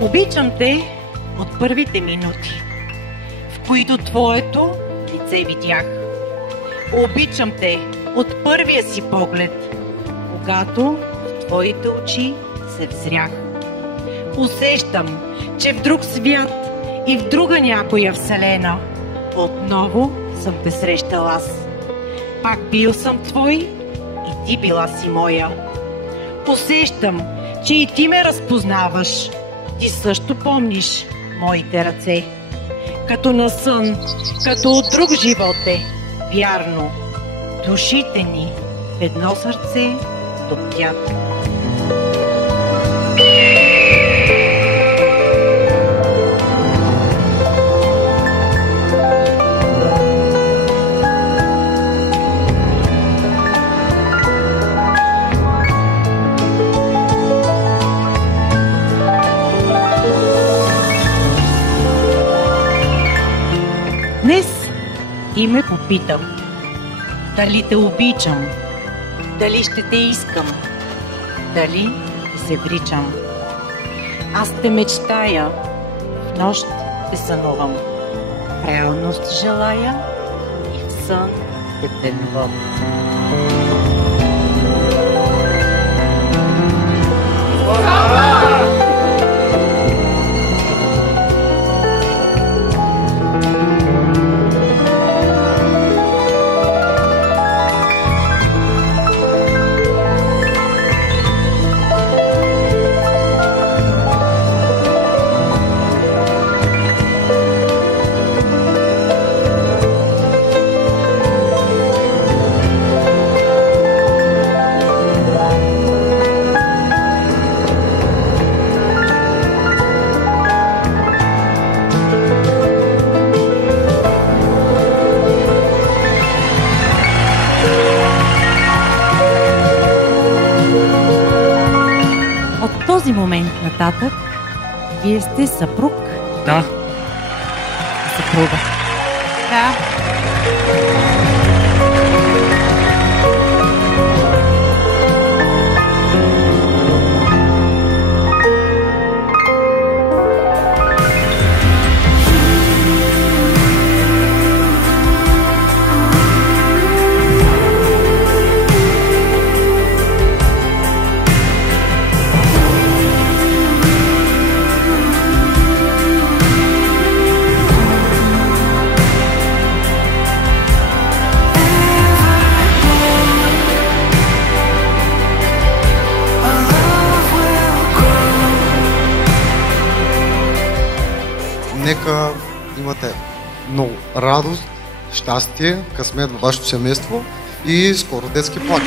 Обичам те от първите минути, в които твоето лице видях. Обичам те от първия си поглед, когато в твоите очи се взрях. Усещам, че в друг свят и в друга някоя вселена отново съм те срещал аз. Пак бил съм твой и ти била си моя. Усещам, че и ти ме разпознаваш. Ти също помниш моите ръце. Като на сън, като от друг живот е, вярно, душите ни в едно сърце топтят. Днес и ме попитам, дали те обичам, дали ще те искам, дали се вричам. Аз те мечтая, в нощ те сънувам, в реалност желая и в сън те пленувам. От този момент нататък вие сте съпруг? Да. Съпруга. Да. Нека имате много радост, щастие, късмет във вашето семейство и скоро детски плач.